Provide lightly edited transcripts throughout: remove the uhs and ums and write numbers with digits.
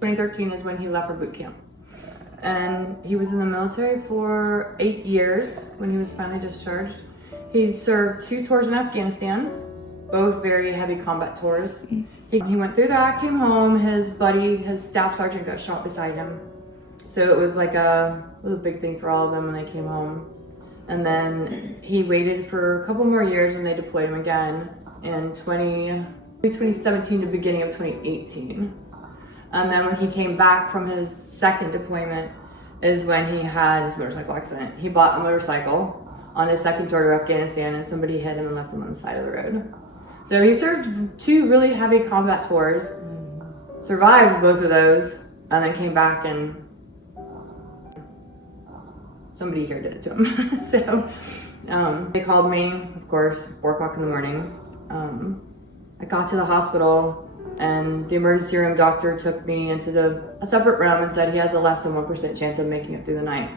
2013 is when he left for boot camp. And he was in the military for 8 years when he was finally discharged. He served 2 tours in Afghanistan, both very heavy combat tours. He went through that, came home, his buddy, his staff sergeant got shot beside him. So it was like it was a big thing for all of them when they came home. And then he waited for a couple more years and they deployed him again in 2017 to beginning of 2018. And then when he came back from his second deployment is when he had his motorcycle accident. He bought a motorcycle on his second tour to Afghanistan and somebody hit him and left him on the side of the road. So he served 2 really heavy combat tours, survived both of those, and then came back and somebody here did it to him. So they called me, of course, 4 o'clock in the morning. I got to the hospital and the emergency room doctor took me into a separate room and said he has a less than 1% chance of making it through the night.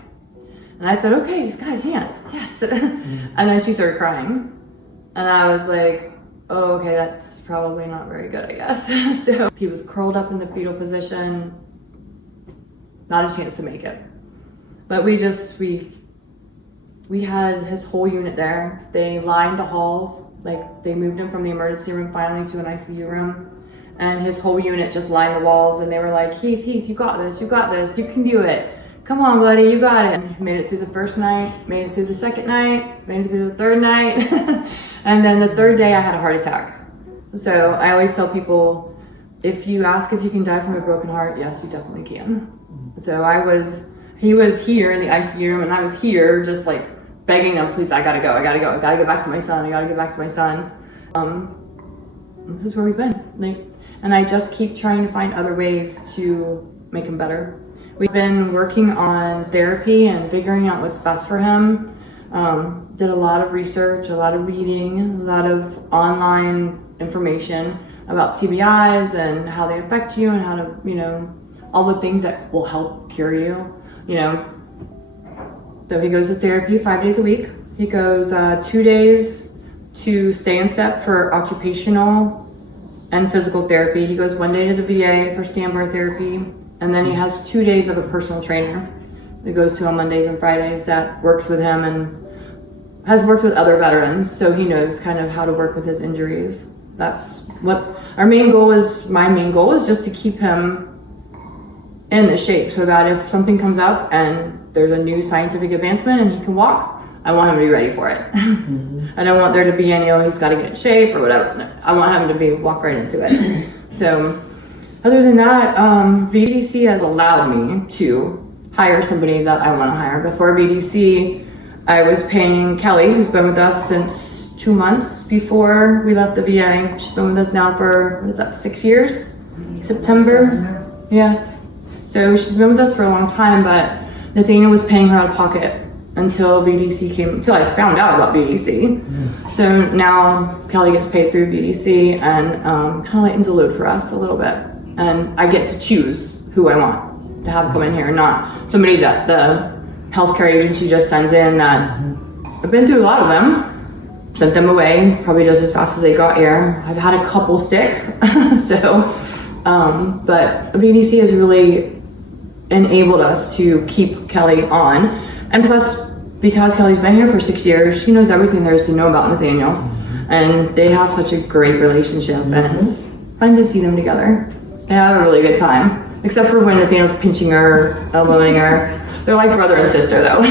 And I said, okay, he's got a chance, yes. And then she started crying. And I was like, oh, okay, that's probably not very good, I guess. So he was curled up in the fetal position, not a chance to make it. But we had his whole unit there. They lined the halls, like they moved him from the emergency room finally to an ICU room. And his whole unit just lined the walls and they were like, Heath, you got this, you can do it. Come on, buddy, you got it. And made it through the first night, made it through the second night, made it through the third night. And then the 3rd day I had a heart attack. So I always tell people, if you ask if you can die from a broken heart, yes, you definitely can. So he was here in the ICU room and I was here just like begging them, please, I gotta go get back to my son. This is where we've been. And I just keep trying to find other ways to make him better. We've been working on therapy and figuring out what's best for him. Did a lot of research, a lot of reading, a lot of online information about TBIs and how they affect you and how to, all the things that will help cure you, So he goes to therapy 5 days a week. He goes 2 days to Stay in Step for occupational and physical therapy. He goes 1 day to the VA for standby therapy. And then he has 2 days of a personal trainer that goes to on Mondays and Fridays that works with him and has worked with other veterans. So he knows kind of how to work with his injuries. That's what our main goal is. My main goal is just to keep him in the shape so that if something comes up and there's a new scientific advancement and he can walk, I want him to be ready for it. I don't want there to be any, he's got to get in shape or whatever. No, I want him to walk right into it. So other than that, VDC has allowed me to hire somebody that I want to hire. Before VDC, I was paying Kelly, who's been with us since 2 months before we left the VA. She's been with us now for, 6 years? September? Yeah. So she's been with us for a long time, but Nathaniel was paying her out of pocket until VDC came, until I found out about VDC. So now Kelly gets paid through VDC and kind of lightens the load for us a little bit. And I get to choose who I want to have come in here, not somebody that the healthcare agency just sends in that I've been through a lot of them, sent them away, probably just as fast as they got here. I've had a couple stick, but VDC has really enabled us to keep Kelly on. And plus, because Kelly's been here for 6 years, she knows everything there is to know about Nathaniel. And they have such a great relationship and it's fun to see them together. They have a really good time, except for when Nathaniel's pinching her, elbowing her. They're like brother and sister though.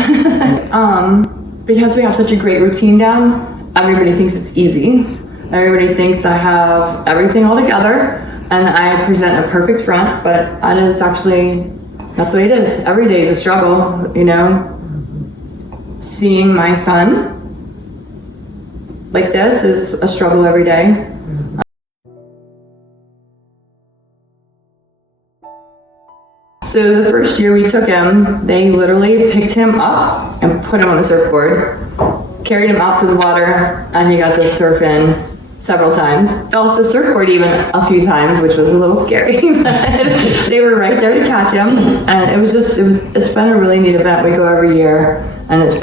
Because we have such a great routine down, everybody thinks it's easy. Everybody thinks I have everything all together and I present a perfect front, but that is actually not the way it is. Every day is a struggle, Seeing my son like this is a struggle every day. So the first year we took him, they literally picked him up and put him on the surfboard, carried him out to the water, and he got to surf in several times. Fell off the surfboard even a few times, which was a little scary, but they were right there to catch him. And it's been a really neat event. We go every year, and it's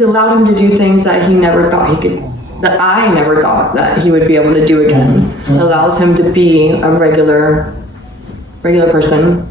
allowed him to do things that he never thought he could that I never thought that he would be able to do again. It allows him to be a regular person